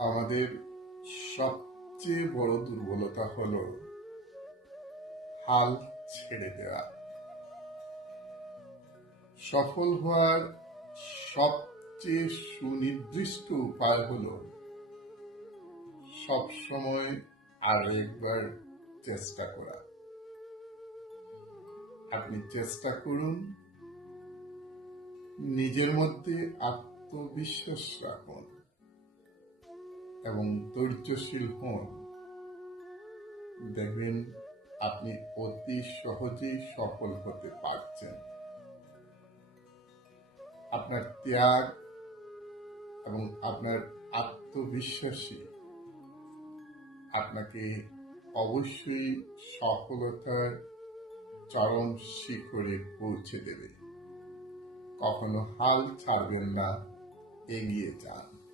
আমাদের সবচেয়ে বড় দুর্বলতা হলো হাল ছেড়ে দেওয়া। সফল হওয়ার সবচেয়ে সুনির্দিষ্ট উপায় হলো সবসময় আরো একবার চেষ্টা করা। আপনি চেষ্টা করুন, নিজের মধ্যে আত্মবিশ্বাস রাখুন এবং ধৈর্যশীল হন। দেখবেন আপনি অতি সহজেই সফল হতে পারছেন। আপনার ত্যাগ এবং আপনার আত্মবিশ্বাসী আপনাকে অবশ্যই সফলতার চরম শিখরে পৌঁছে দেবে। কখনো হাল ছাড়বেন না, এগিয়ে যান।